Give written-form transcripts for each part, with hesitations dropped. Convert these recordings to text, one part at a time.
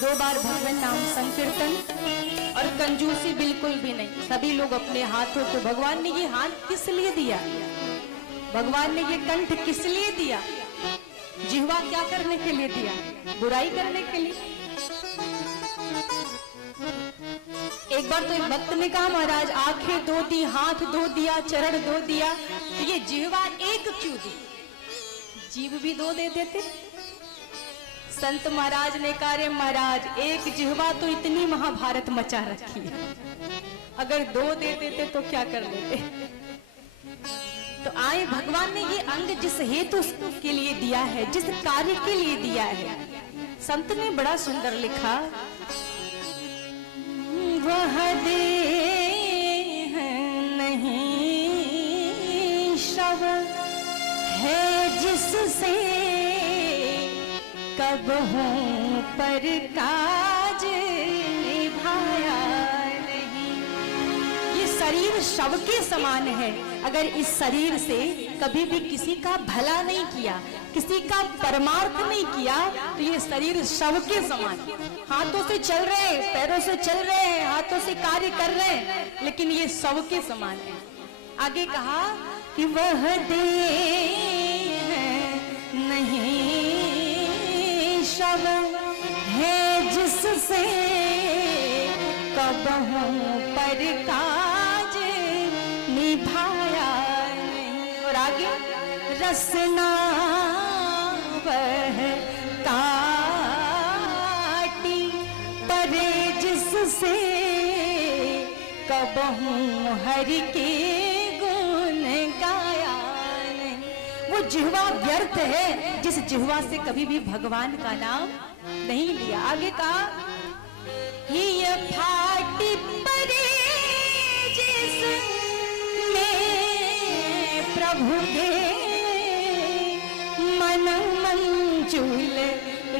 2 बार भगवान नाम संकीर्तन और कंजूसी बिल्कुल भी नहीं। सभी लोग अपने हाथों को, भगवान ने ये हाथ किस लिए दिया, भगवान ने ये कंठ किस लिए दिया, जिह्वा क्या करने के लिए दिया, बुराई करने के लिए। एक बार तो एक भक्त ने कहा, महाराज आंखें दो दी, हाथ दो दिया, चरण दो दिया, तो ये जिह्वा एक क्यों दी, जीव भी 2 दे देते। संत महाराज ने कहा, रे महाराज एक जिह्वा तो इतनी महाभारत मचा रखी है, अगर 2 दे देते तो क्या कर लेते। तो आए भगवान ने ये अंग जिस हेतु के लिए दिया है, जिस कार्य के लिए दिया है, संत ने बड़ा सुंदर लिखा, वह देह नहीं शव है जिससे कब हूँ पर काज निभाया नहीं। ये शरीर शव के समान है, अगर इस शरीर से कभी भी किसी का भला नहीं किया, किसी का परमार्थ नहीं किया, तो ये शरीर शव के समान। हाथों से चल रहे हैं, पैरों से चल रहे हैं, हाथों से कार्य कर रहे हैं, लेकिन ये शव के समान है। आगे कहा कि वह देह नहीं शव है जिससे कबहू पर काज निभाया नहीं। और आगे रसना वह काटी परे जिससे कबहू हरि के गुण गाया नहीं। वो जिह्वा व्यर्थ है जिस जिह्वा से कभी भी भगवान का नाम नहीं लिया। आगे कहा, हिय फाटी परे जिसमें प्रभु के मन मंजुल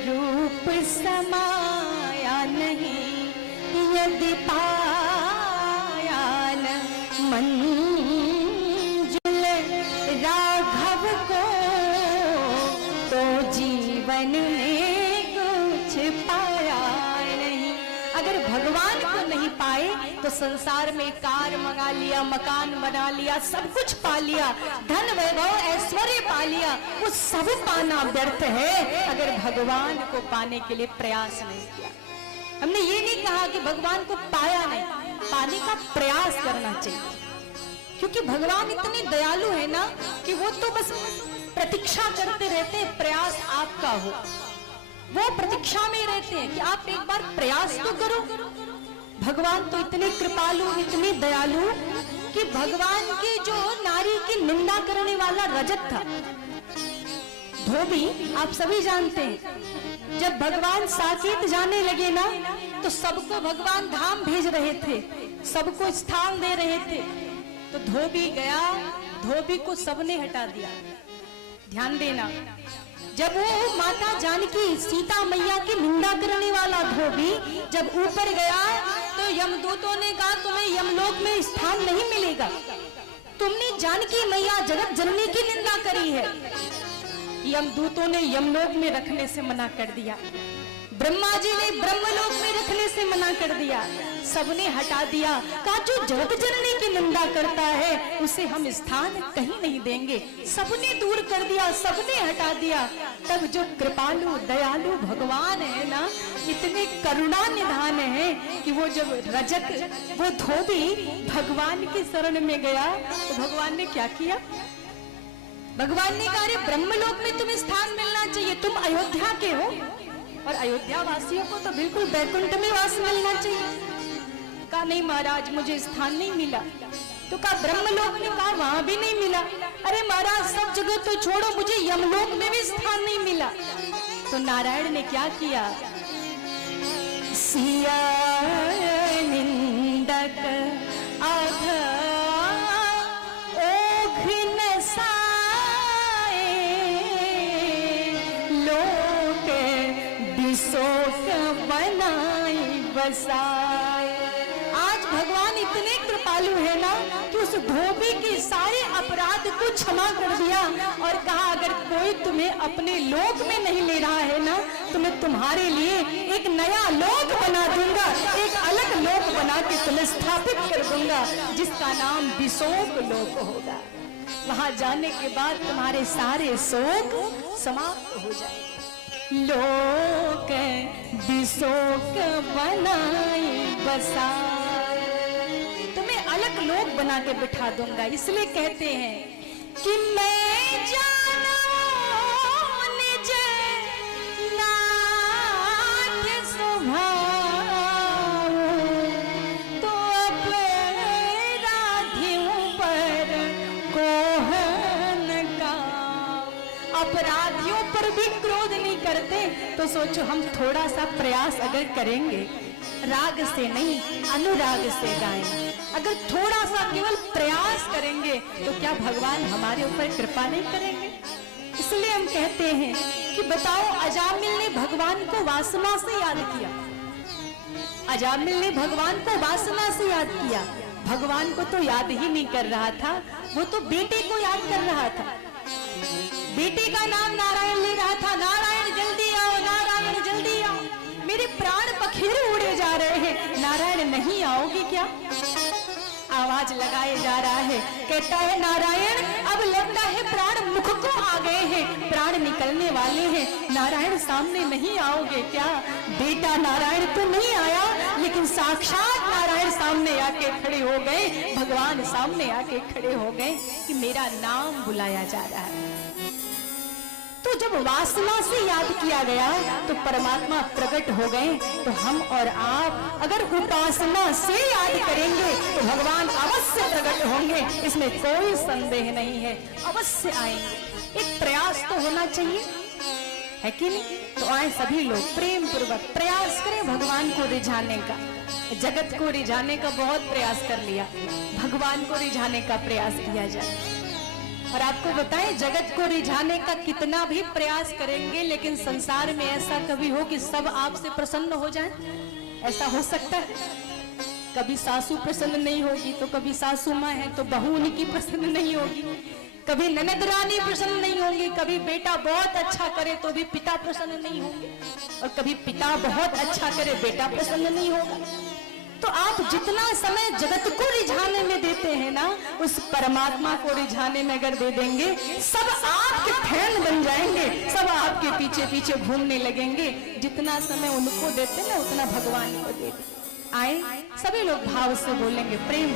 रूप समाया नहीं। यदि पाया न मंजुल राघव को तो जीवन में कुछ पाया नहीं। अगर भगवान को नहीं पाए तो संसार में कार मंगा लिया, मकान बना लिया, सब कुछ पा लिया, धन वैभव ऐश्वर्य पा लिया, वो सब पाना व्यर्थ है अगर भगवान को पाने के लिए प्रयास नहीं किया। हमने ये नहीं कहा कि भगवान को पाया नहीं, पाने का प्रयास करना चाहिए, क्योंकि भगवान इतने दयालु है ना कि वो तो बस प्रतीक्षा करते रहते हैं प्रयास आपका हो। वो प्रतीक्षा में रहते हैं कि आप एक बार प्रयास तो करो। भगवान तो इतने कृपालु, इतने दयालु कि भगवान के जो नारी की निंदा करने वाला रजत था, धोबी, आप सभी जानते हैं, जब भगवान साकेत जाने लगे ना तो सबको भगवान धाम भेज रहे थे, सबको स्थान दे रहे थे, तो धोबी गया, धोबी को सबने हटा दिया। ध्यान देना, जब वो माता जानकी सीता मैया की निंदा करने वाला धोबी जब ऊपर गया तो यमदूतों ने कहा, तुम्हें यमलोक में स्थान नहीं मिलेगा, तुमने जानकी मैया जगत जननी की निंदा करी है। यमदूतों ने यमलोक में रखने से मना कर दिया, ब्रह्मा जी ने ब्रह्मलोक में रखने से मना कर दिया, सबने हटा दिया। कहा जो जगत जननी की निंदा करता है उसे हम स्थान कहीं नहीं देंगे। सबने दूर कर दिया, सबने हटा दिया। तब जो कृपालु दयालु भगवान है ना, इतने करुणा निधान है कि वो जब रजक, वो धोबी भगवान की शरण में गया तो भगवान ने क्या किया, भगवान ने कहा, ब्रह्मलोक में तुम्हें स्थान मिलना चाहिए, तुम अयोध्या के हो और अयोध्या वासियों को तो बिल्कुल बैकुंठ में वास मिलना चाहिए। कहा नहीं महाराज, मुझे स्थान नहीं मिला। तो कहा ब्रह्मलोक में, कहा वहां भी नहीं मिला। अरे महाराज सब जगह तो छोड़ो, मुझे यमलोक में भी स्थान नहीं मिला। तो नारायण ने क्या किया, सिया निंदक अघ ओघ नसाए लोक बिसोक बनाई बसाए। आज भगवान इतने कृपालु है ना कि उस धोबी के सारे अपराध को क्षमा कर दिया और कहा अगर कोई तुम्हें अपने लोक में नहीं ले रहा है ना तो मैं तुम्हारे लिए एक नया लोक बना दूंगा, एक अलग लोक बना के तुम्हें स्थापित कर दूंगा जिसका नाम विशोक लोक होगा। वहां जाने के बाद तुम्हारे सारे शोक समाप्त हो जाएंगे। लोक विशोक बनाए बसाए, तुम्हें अलग लोक बना के बिठा दूंगा। इसलिए कहते हैं कि मैं जाना निज नाथ स्वभाव तो अपराधियों पर कोहन का। अपराधियों पर भी क्रोध नहीं करते तो सोचो हम थोड़ा सा प्रयास अगर करेंगे, राग से नहीं अनुराग से गाएं, अगर थोड़ा सा केवल प्रयास करेंगे तो क्या भगवान हमारे ऊपर कृपा नहीं करेंगे? इसलिए हम कहते हैं कि बताओ अजामिल ने भगवान को वासना से याद किया, अजामिल ने भगवान को वासना से याद किया, भगवान को तो याद ही नहीं कर रहा था, वो तो बेटे को याद कर रहा था। बेटे का नाम नारायण ले रहा था, नारायण जल्दी आओ, नारायण जल्दी आओ, मेरे प्राण पखेरु उड़े जा रहे हैं, नारायण नहीं आओगे क्या? आवाज लगाए जा रहा है, कहता है नारायण अब लगता है प्राण मुख को आ गए हैं, प्राण निकलने वाले हैं, नारायण सामने नहीं आओगे क्या? बेटा नारायण तो नहीं आया लेकिन साक्षात नारायण सामने आके खड़े हो गए, भगवान सामने आके खड़े हो गए कि मेरा नाम बुलाया जा रहा है। तो जब वासना से याद किया गया तो परमात्मा प्रकट हो गए। तो हम और आप अगर उपासना से याद करेंगे तो भगवान अवश्य प्रकट होंगे, इसमें कोई संदेह नहीं है, अवश्य आएंगे। एक प्रयास तो होना चाहिए, है कि नहीं? तो आए सभी लोग प्रेम पूर्वक प्रयास करें भगवान को रिझाने का। जगत को रिझाने का बहुत प्रयास कर लिया, भगवान को रिझाने का प्रयास किया जाए। और आपको बताएं जगत को रिझाने का कितना भी प्रयास करेंगे लेकिन संसार में ऐसा कभी हो कि सब आपसे प्रसन्न हो जाएं? ऐसा हो सकता है? कभी सासू प्रसन्न नहीं होगी तो कभी सासू माँ है तो बहू उनकी प्रसन्न नहीं होगी, कभी ननद रानी प्रसन्न नहीं होंगी, कभी बेटा बहुत अच्छा करे तो भी पिता प्रसन्न नहीं होंगे, और कभी पिता बहुत अच्छा करे बेटा प्रसन्न नहीं होगा। तो आप जितना समय जगत को रिझाने में देते हैं ना, उस परमात्मा को रिझाने में अगर दे देंगे, सब आपके फैन बन जाएंगे, सब आपके पीछे पीछे घूमने लगेंगे। जितना समय उनको देते ना उतना भगवान को दे। आए सभी लोग भाव से बोलेंगे, प्रेम